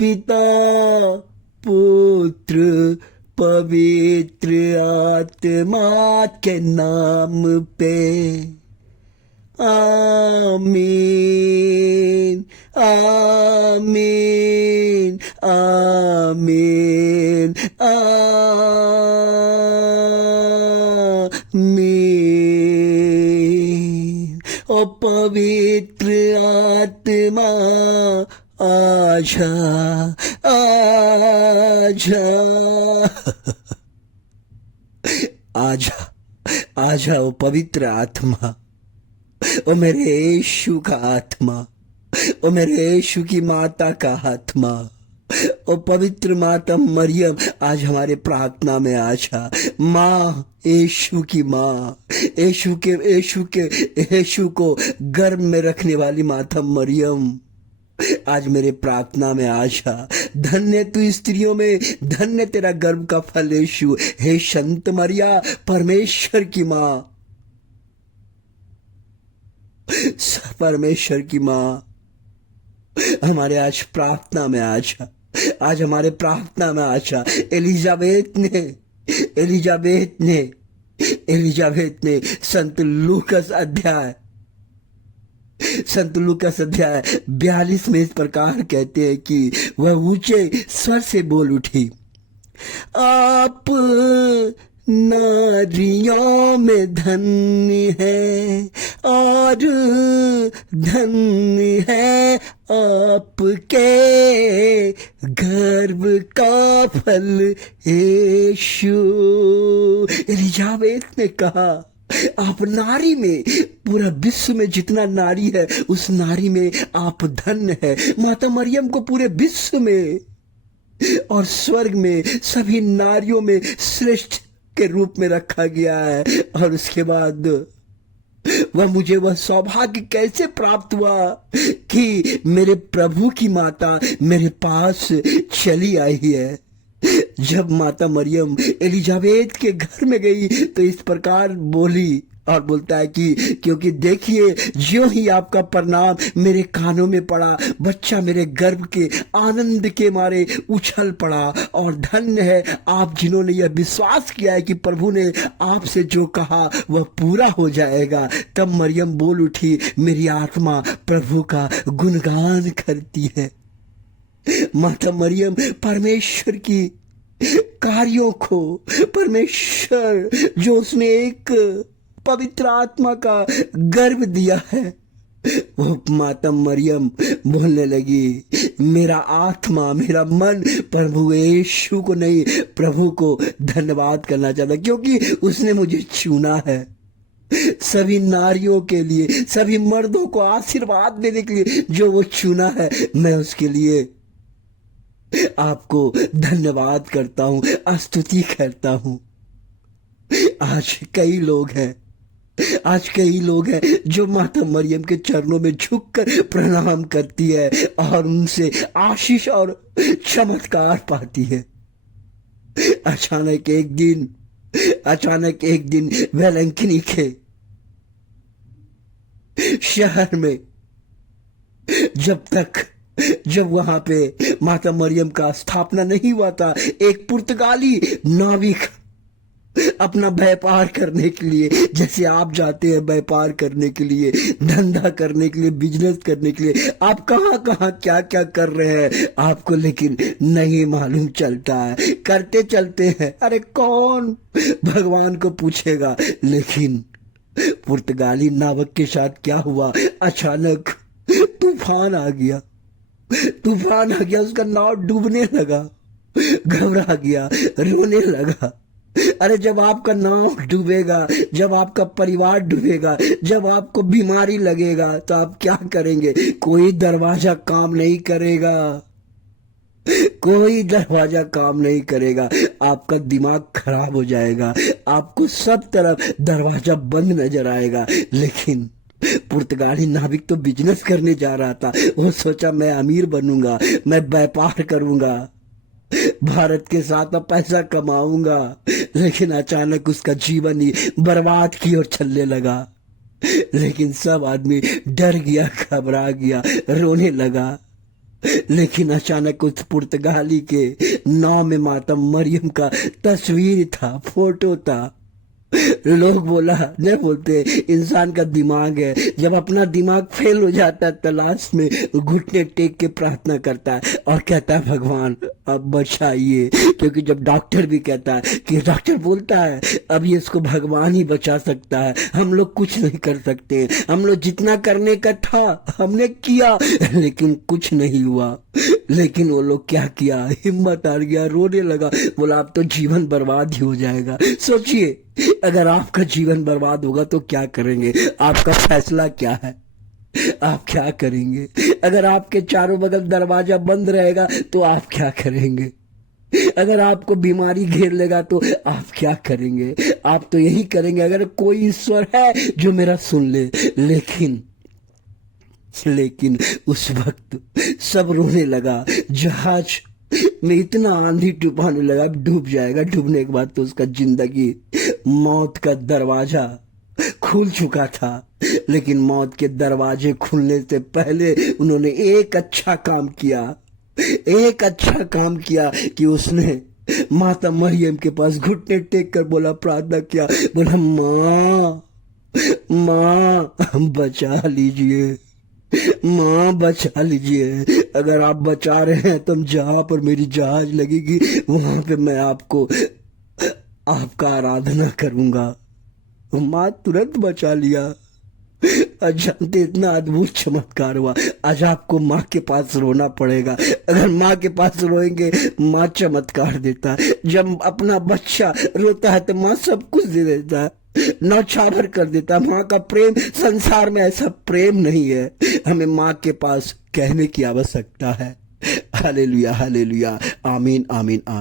पिता पुत्र पवित्र आत्मा के नाम पे आमीन आमीन आमीन आमीन। ओ पवित्र आत्मा आजा आजा आजा आजा ओ पवित्र आत्मा, ओ मेरे यीशु का आत्मा, ओ मेरे यीशु की माता का आत्मा, ओ पवित्र माता मरियम आज हमारे प्रार्थना में आजा। माँ यीशु की माँ, यीशु को गर्भ में रखने वाली माता मरियम आज मेरे प्रार्थना में आशा। धन्य तू स्त्रियों में, धन्य तेरा गर्भ का फल यीशु। हे संत मरिया परमेश्वर की माँ, परमेश्वर की माँ हमारे आज प्रार्थना में आशा, आज हमारे प्रार्थना में आशा। एलिजाबेथ ने संत लूकास अध्याय 42 में इस प्रकार कहते हैं कि वह ऊंचे स्वर से बोल उठी, आप नारियों में धन्य है और धन्य है आपके गर्भ का फल यीशु। एलिजाबेथ ने कहा, आप नारी में, पूरा विश्व में जितना नारी है उस नारी में आप धन्य है। माता मरियम को पूरे विश्व में और स्वर्ग में सभी नारियों में श्रेष्ठ के रूप में रखा गया है। और उसके बाद मुझे वह सौभाग्य कैसे प्राप्त हुआ कि मेरे प्रभु की माता मेरे पास चली आई है। जब माता मरियम एलिजाबेथ के घर में गई तो इस प्रकार बोली और बोलता है कि क्योंकि देखिए ज्यों ही आपका प्रणाम मेरे कानों में पड़ा, बच्चा मेरे गर्भ के आनंद के मारे उछल पड़ा। और धन्य है आप जिन्होंने यह विश्वास किया है कि प्रभु ने आपसे जो कहा वह पूरा हो जाएगा। तब मरियम बोल उठी, मेरी आत्मा प्रभु का गुणगान करती है। माता मरियम परमेश्वर की कार्यों को, परमेश्वर जो उसने एक पवित्र आत्मा का गर्भ दिया है, वो माता मरियम बोलने लगी, मेरा आत्मा, मेरा मन प्रभु यीशु को नहीं, प्रभु को धन्यवाद करना चाहता, क्योंकि उसने मुझे चुना है सभी नारियों के लिए, सभी मर्दों को आशीर्वाद देने के लिए जो वो चुना है। मैं उसके लिए आपको धन्यवाद करता हूं, स्तुति करता हूं। आज कई लोग हैं जो माता मरियम के चरणों में झुककर प्रणाम करती है और उनसे आशीष और चमत्कार पाती है। अचानक एक दिन वेलंकनी के शहर में जब वहां पे माता मरियम का स्थापना नहीं हुआ था, एक पुर्तगाली नाविक अपना व्यापार करने के लिए, जैसे आप जाते हैं व्यापार करने के लिए, धंधा करने के लिए, बिजनेस करने के लिए, आप कहां क्या क्या कर रहे हैं आपको लेकिन नहीं मालूम चलता है। करते चलते हैं, अरे कौन भगवान को पूछेगा। लेकिन पुर्तगाली नाविक के साथ क्या हुआ, अचानक तूफान आ गया, उसका नाव डूबने लगा, घबरा गया, रोने लगा। अरे जब आपका नाव डूबेगा, जब आपका परिवार डूबेगा, जब आपको बीमारी लगेगा तो आप क्या करेंगे? कोई दरवाजा काम नहीं करेगा, आपका दिमाग खराब हो जाएगा, आपको सब तरफ दरवाजा बंद नजर आएगा। लेकिन पुर्तगाली नाविक तो बिजनेस करने जा रहा था, वो सोचा मैं अमीर बनूंगा, मैं व्यापार करूंगा, भारत के साथ में पैसा कमाऊंगा। लेकिन अचानक उसका जीवन ही बर्बाद की ओर चलने लगा। लेकिन सब आदमी डर गया, घबरा गया, रोने लगा। लेकिन अचानक उस पुर्तगाली के नाव में माता मरियम का तस्वीर था, फोटो था। लोग बोला नहीं बोलते, इंसान का दिमाग है, जब अपना दिमाग फेल हो जाता है तलाश में, घुटने टेक के प्रार्थना करता है और कहता है भगवान अब बचाइए। क्योंकि जब डॉक्टर भी कहता है कि डॉक्टर बोलता है अब ये इसको भगवान ही बचा सकता है, हम लोग कुछ नहीं कर सकते, हम लोग जितना करने का था हमने किया लेकिन कुछ नहीं हुआ। लेकिन वो लोग क्या किया, हिम्मत हार गया, रोने लगा, बोला अब तो जीवन बर्बाद ही हो जाएगा। सोचिए अगर आपका जीवन बर्बाद होगा तो क्या करेंगे, आपका फैसला क्या है, आप क्या करेंगे? अगर आपके चारों बगल दरवाजा बंद रहेगा तो आप क्या करेंगे? अगर आपको बीमारी घेर लेगा तो आप क्या करेंगे? आप तो यही करेंगे अगर कोई ईश्वर है जो मेरा सुन ले। लेकिन उस वक्त सब रोने लगा, जहाज में इतना आंधी तूफान लगा डूब जाएगा। डूबने के बाद तो उसका जिंदगी, मौत का दरवाजा खुल चुका था। लेकिन मौत के दरवाजे खुलने से पहले उन्होंने एक अच्छा काम किया, एक अच्छा काम किया कि उसने माता मरियम के पास घुटने टेक कर बोला, प्रार्थना किया, बोला माँ माँ बचा लीजिए, माँ बचा लीजिए। अगर आप बचा रहे हैं तो जहां पर मेरी जहाज लगेगी वहां पे मैं आपका आराधना करूंगा। माँ तुरंत बचा लिया। आज जानते इतना अद्भुत चमत्कार हुआ। आज आपको माँ के पास रोना पड़ेगा। अगर माँ के पास रोएंगे, माँ चमत्कार देता है। जब अपना बच्चा रोता है तो माँ सब कुछ दे देता है, नौछावर कर देता है। माँ का प्रेम, संसार में ऐसा प्रेम नहीं है। हमें माँ के पास कहने की आवश्यकता है। हालेलुया हालेलुया, आमीन आमीन आमीन।